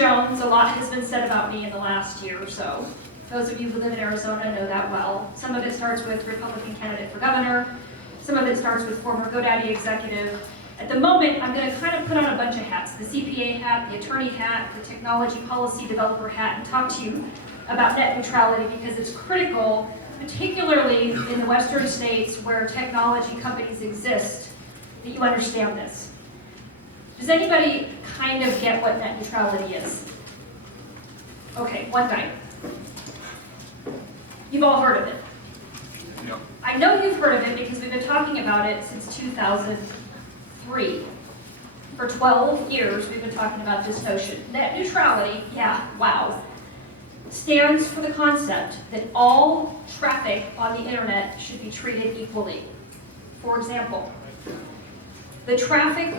Jones, a lot has been said about me in the last year or so. Those of you who live in Arizona know that well. Some of it starts with Republican candidate for governor. Some of it starts with former GoDaddy executive. At the moment, I'm going to kind of put on a bunch of hats, the CPA hat, the attorney hat, the technology policy developer hat, and talk to you about net neutrality because it's critical, particularly in the Western states where technology companies exist, that you understand this. Does anybody kind of get what net neutrality is? Okay, one guy. You've all heard of it. Yep. I know you've heard of it because we've been talking about it since 2003. For 12 years, we've been talking about this notion. Net neutrality, yeah, wow, stands for the concept that all traffic on the internet should be treated equally. For example, the traffic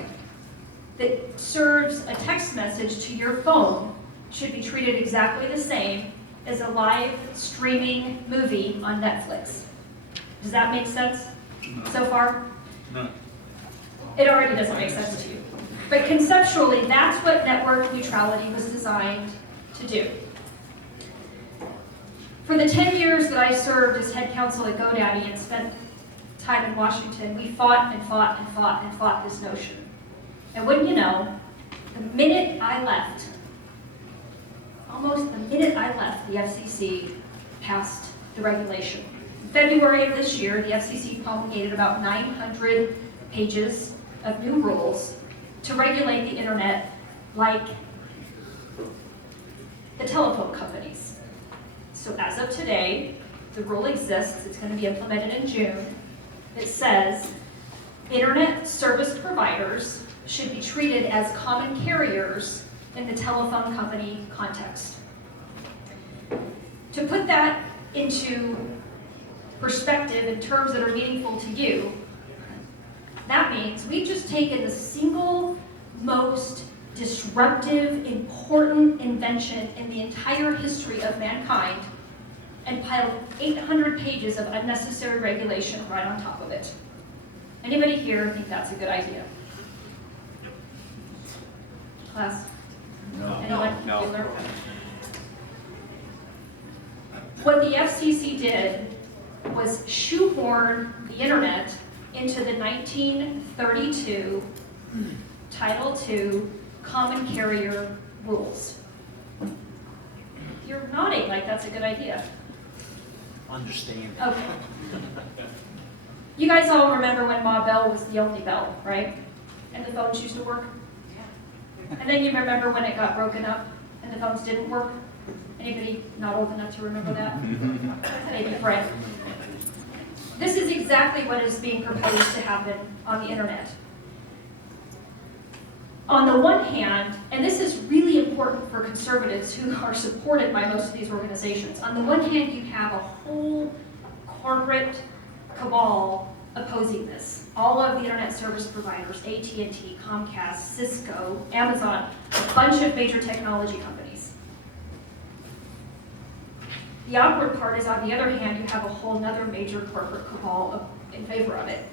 that serves a text message to your phone should be treated exactly the same as a live streaming movie on Netflix. Does that make sense so far? No. It already doesn't make sense to you. But conceptually, that's what network neutrality was designed to do. For the 10 years that I served as head counsel at GoDaddy and spent time in Washington, we fought and fought and fought and fought this notion. And wouldn't you know, the minute I left, almost the minute I left, the FCC passed the regulation. In February of this year, the FCC promulgated about 900 pages of new rules to regulate the internet like the telephone companies. So as of today, the rule exists, it's going to be implemented in June. It says internet service providers should be treated as common carriers in the telephone company context. To put that into perspective in terms that are meaningful to you, that means we've just taken the single most disruptive, important invention in the entire history of mankind and piled 800 pages of unnecessary regulation right on top of it. Anybody here think that's a good idea? Class? No. Anyone? No. Bueller? What the FCC did was shoehorn the internet into the 1932 Title II Common Carrier Rules. You're nodding like that's a good idea. Understand. Okay. You guys all remember when Ma Bell was the only bell, right? And the phones used to work? And then you remember when it got broken up and the phones didn't work? Anybody not old enough to remember that? Maybe Fred. This is exactly what is being proposed to happen on the internet. On the one hand, and this is really important for conservatives who are supported by most of these organizations, on the one hand you have a whole corporate cabal opposing this. All of the internet service providers, AT&T, Comcast, Cisco, Amazon, a bunch of major technology companies. The awkward part is, on the other hand, you have a whole other major corporate cabal in favor of it.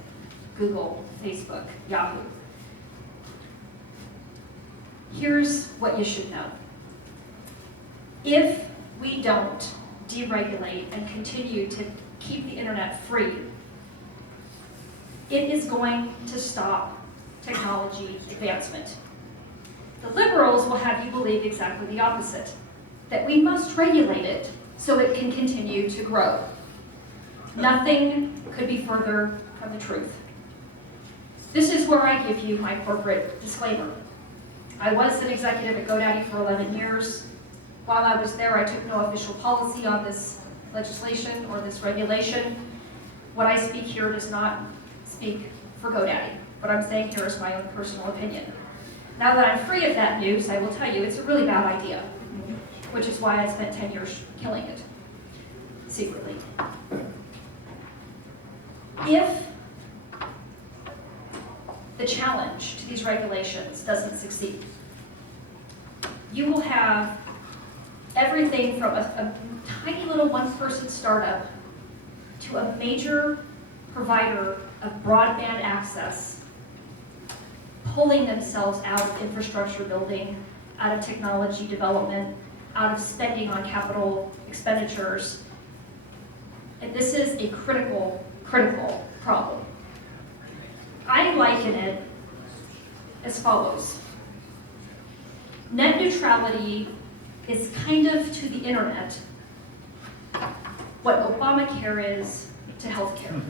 Google, Facebook, Yahoo. Here's what you should know. If we don't deregulate and continue to keep the internet free, it is going to stop technology advancement. The liberals will have you believe exactly the opposite, that we must regulate it so it can continue to grow. Nothing could be further from the truth. This is where I give you my corporate disclaimer. I was an executive at GoDaddy for 11 years. While I was there, I took no official policy on this legislation or this regulation. What I speak here does not speak for GoDaddy. What I'm saying here is my own personal opinion. Now that I'm free of that news, I will tell you it's a really bad idea, which is why I spent 10 years killing it, secretly. If the challenge to these regulations doesn't succeed, you will have everything from a tiny little one-person startup to a major provider of broadband access pulling themselves out of infrastructure building out of technology development, out of spending on capital expenditures. And this is a critical, critical problem. I liken it as follows. Net neutrality is kind of to the internet what Obamacare is to healthcare.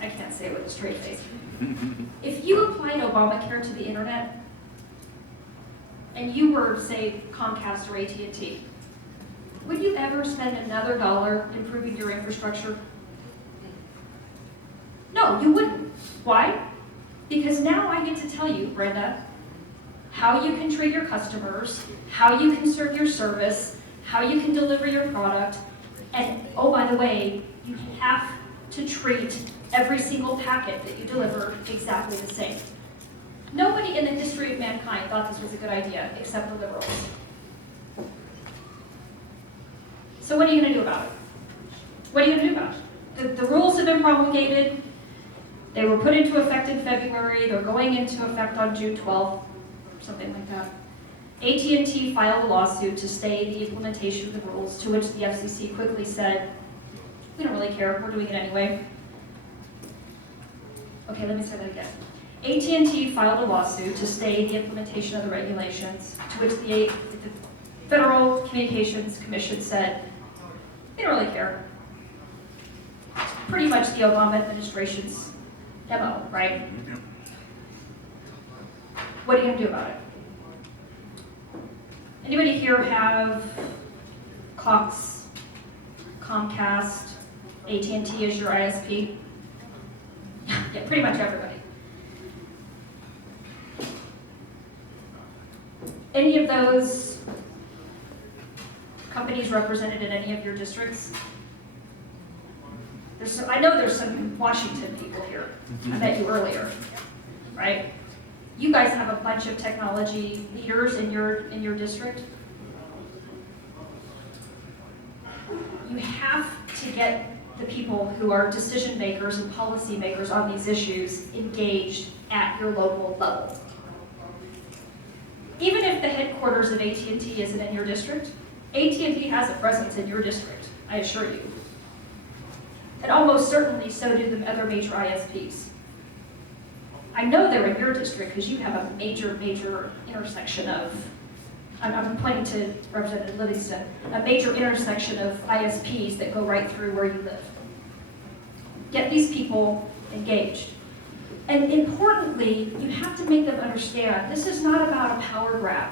I can't say it with a straight face. If you applied Obamacare to the internet, and you were, say, Comcast or AT&T, would you ever spend another dollar improving your infrastructure? No, you wouldn't. Why? Because now I get to tell you, Brenda, how you can treat your customers, how you can serve your service, how you can deliver your product, and oh, by the way, you have to treat every single packet that you deliver exactly the same. Nobody in the history of mankind thought this was a good idea, except the liberals. So what are you going to do about it? What are you going to do about it? The rules have been promulgated. They were put into effect in February. They're going into effect on June 12th, something like that. AT&T filed a lawsuit to stay the implementation of the rules, to which the FCC quickly said, we don't really care, we're doing it anyway. Okay, let me say that again. AT&T filed a lawsuit to stay the implementation of the regulations, to which the Federal Communications Commission said, they don't really care. Pretty much the Obama administration's MO, right? Yep. What are you going to do about it? Anybody here have Cox, Comcast, AT&T as your ISP? Yeah, pretty much everybody. Any of those companies represented in any of your districts? I know there's some Washington people here. I met you earlier, right? You guys have a bunch of technology leaders in your district. You have to get the people who are decision makers and policy makers on these issues engaged at your local level. Even if the headquarters of AT&T isn't in your district, AT&T has a presence in your district, I assure you. And almost certainly so do the other major ISPs. I know they're in your district because you have a major, major intersection of, I'm pointing to Representative Livingston, a major intersection of ISPs that go right through where you live. Get these people engaged. And importantly, you have to make them understand this is not about a power grab.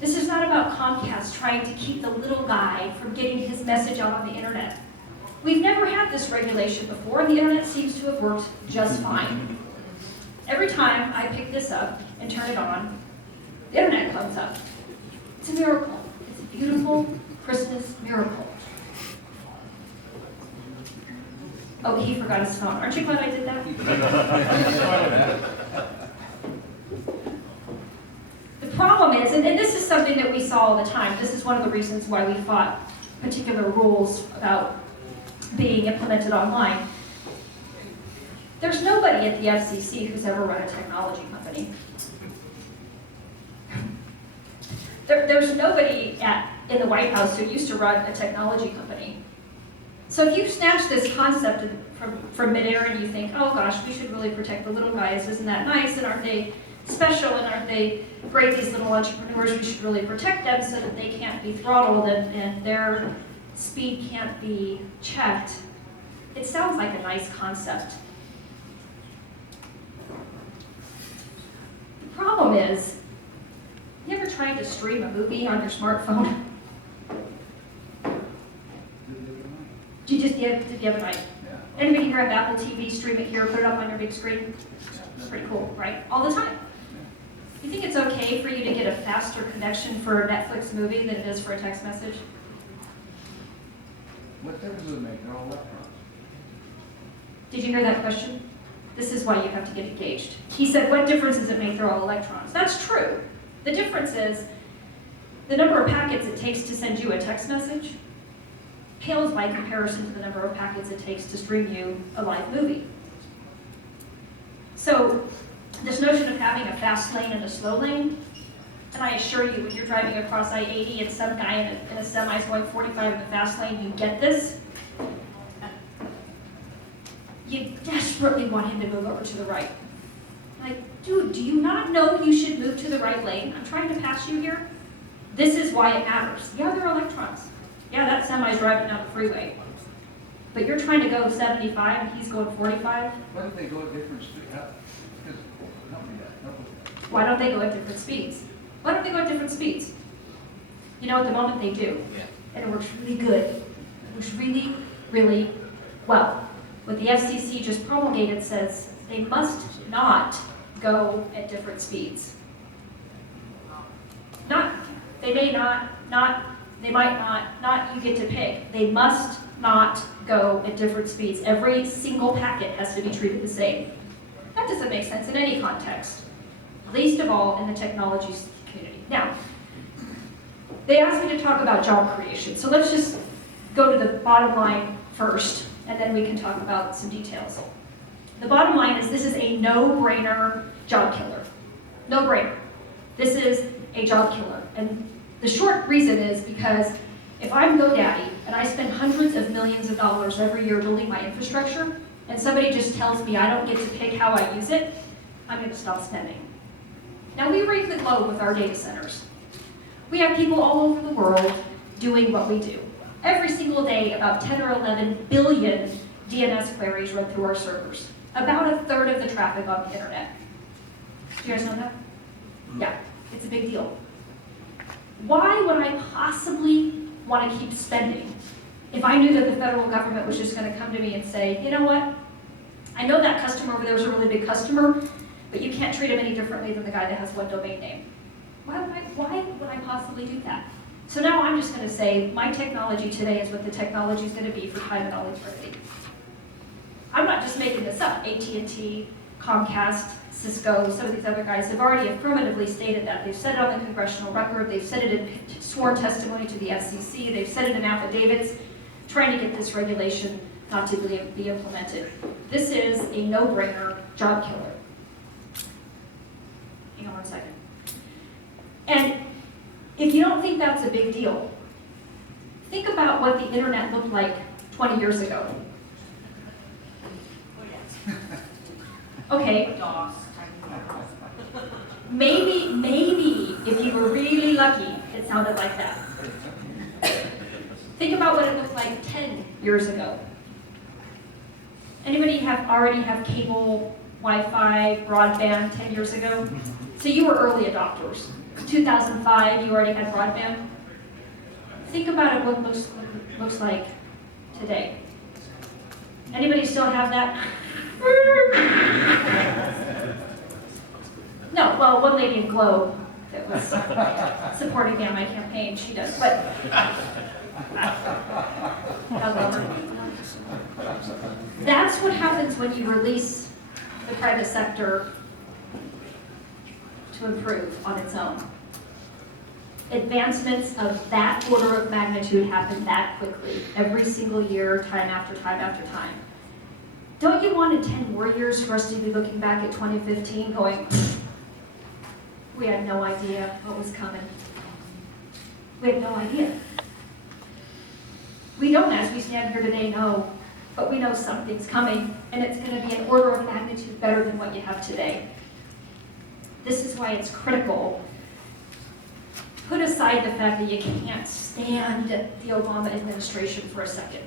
This is not about Comcast trying to keep the little guy from getting his message out on the internet. We've never had this regulation before, and the internet seems to have worked just fine. Every time I pick this up and turn it on, the internet comes up. It's a miracle. It's a beautiful Christmas miracle. Oh, he forgot his phone. Aren't you glad I did that? The problem is, and this is something that we saw all the time, this is one of the reasons why we fought particular rules about being implemented online. There's nobody at the FCC who's ever run a technology company. There's nobody in the White House who used to run a technology company. So if you snatch this concept from midair and you think, oh gosh, we should really protect the little guys, isn't that nice, and aren't they special, and aren't they great, these little entrepreneurs, we should really protect them so that they can't be throttled and their speed can't be checked. It sounds like a nice concept. The problem is, you ever tried to stream a movie on your smartphone? Did you have a night? Yeah. Anybody here have Apple TV, stream it here, put it up on your big screen? It's pretty cool, right? All the time. You think it's okay for you to get a faster connection for a Netflix movie than it is for a text message? What difference does it make? They're all electrons. Did you hear that question? This is why you have to get engaged. He said, what difference does it make? They're all electrons. That's true. The difference is the number of packets it takes to send you a text message pales by comparison to the number of packets it takes to stream you a live movie. So this notion of having a fast lane and a slow lane, and I assure you, when you're driving across I-80 and some guy in a semi is going 45 in the fast lane, you get this. You desperately want him to move over to the right. Like, dude, do you not know you should move to the right lane? I'm trying to pass you here. This is why it matters. Yeah, they're electrons. Yeah, that semi's driving down the freeway. But you're trying to go 75 and he's going 45? Why don't they go at different speeds? Because, help me that. Why don't they go at different speeds? Why don't they go at different speeds? You know, at the moment they do. Yeah. And it works really good. It works really, really well. What the FCC just promulgated says they must not go at different speeds. They may not, they might not, you get to pick. They must not go at different speeds. Every single packet has to be treated the same. That doesn't make sense in any context, least of all in the technology community. Now, they asked me to talk about job creation, so let's just go to the bottom line first, and then we can talk about some details. The bottom line is this is a no-brainer job killer. No-brainer. This is a job killer. And the short reason is because if I'm GoDaddy and I spend hundreds of millions of dollars every year building my infrastructure, and somebody just tells me I don't get to pick how I use it, I'm going to stop spending. Now, we rate the globe with our data centers. We have people all over the world doing what we do. Every single day, about 10 or 11 billion DNS queries run through our servers. About a third of the traffic on the internet. Do you guys know that? Yeah, it's a big deal. Why would I possibly want to keep spending if I knew that the federal government was just going to come to me and say, you know what, I know that customer over there is a really big customer, but you can't treat him any differently than the guy that has one domain name. Why would I possibly do that? So now I'm just going to say my technology today is what the technology is going to be for time and all eternity. I'm not just making this up. AT&T, Comcast, Cisco, some of these other guys have already affirmatively stated that. They've said it on the congressional record. They've said it in sworn testimony to the FCC. They've said it in affidavits trying to get this regulation not to be implemented. This is a no-brainer job killer. Hang on one second. And if you don't think that's a big deal, think about what the internet looked like 20 years ago. Okay, maybe if you were really lucky, it sounded like that. Think about what it looked like 10 years ago. Anybody already have cable, Wi-Fi, broadband 10 years ago? So you were early adopters. 2005, you already had broadband. Think about it, what it looks like today. Anybody still have that? No, well, one lady in Globe that was supporting me on my campaign, she does, but I love her. That's what happens when you release the private sector to improve on its own. Advancements of that order of magnitude happen that quickly, every single year, time after time after time. Don't you want in 10 more years for us to be looking back at 2015 going, we had no idea what was coming. We had no idea. We don't, as we stand here today, know, but we know something's coming, and it's going to be an order of magnitude better than what you have today. This is why it's critical. Put aside the fact that you can't stand the Obama administration for a second.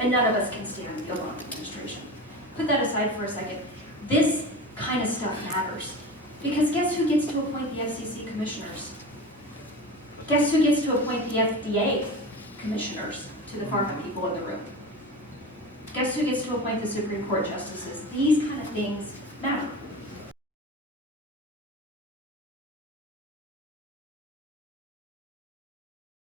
And none of us can stand the Obama administration. Put that aside for a second. This kind of stuff matters. Because guess who gets to appoint the FCC commissioners? Guess who gets to appoint the FDA commissioners to the pharma people in the room? Guess who gets to appoint the Supreme Court justices? These kind of things matter.